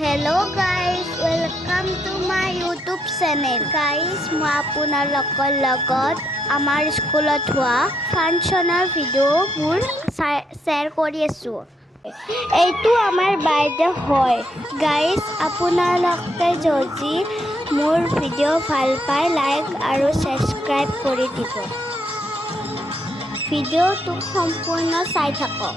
Hello guys, welcome to my YouTube channel. Guys, মই আপোনালোকৰ লগত আমাৰ স্কুলত হোৱা ফাংচনৰ ভিডিঅ'বোৰ শ্বেয়াৰ কৰি আছোঁ। এইটো আমাৰ বাইদেউ হয়। গাইজ আপোনালোকে যদি মোৰ ভিডিঅ' ভাল পায় লাইক আৰু ছাবস্ক্ৰাইব কৰি দিব। ভিডিঅ'টো সম্পূৰ্ণ চাই থাকক।